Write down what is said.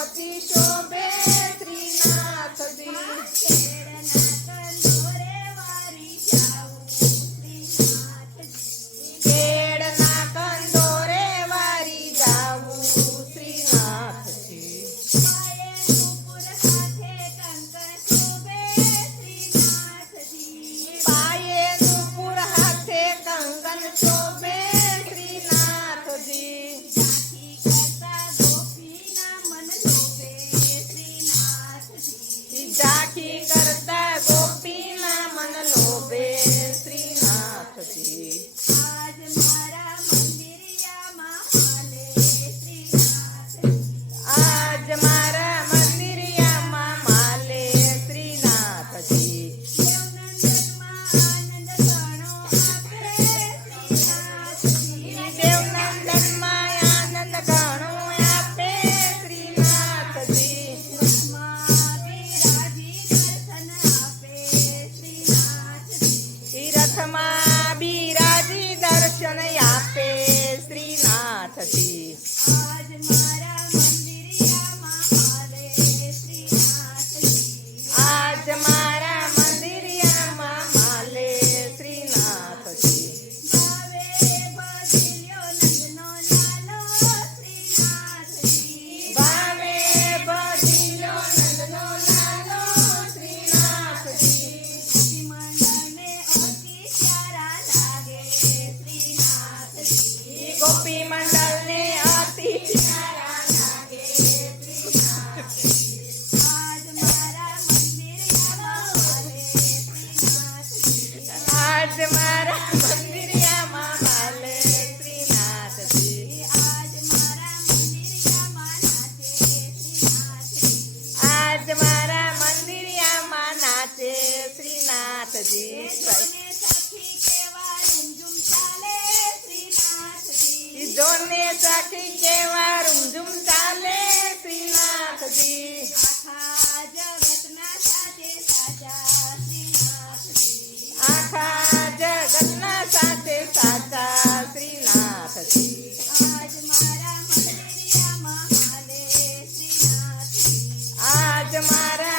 મોતી શોભે શ્રીનાથજી કેળના કંદોરે વારી જાવું શ્રીનાથજી પાયે નુપુર હાથે કંગન શોભે શ્રીનાથજી ઝાંખી કરતા ગોપીના મન લોભે શ્રીનાથજી આજ મારા મંદિરિયામાં માલે શ્રીનાથજી દેવનંદનમાં આનંદ ઘણો આપે શ્રીનાથજી રથમાં બિરાજી દર્શન આપે શ્રીનાથજી આજ મારા મંદિરિયામાં માલે શ્રીનાથજી ભાવે બધિયો નંદનો લાલો શ્રીનાથજી ગોપી મંડળ ને અતિ પ્યારા લાગે આજ મારા મંદિરિયામાં માલે શ્રીનાથજી આજ મારા મંદિરિયામાં નાચે શ્રીનાથજી જોને સાખી કેવા રૂમઝુમ ચાલે શ્રીનાથજી આખા જગતના સાથે સાચા શ્રીનાથજી આજ મારા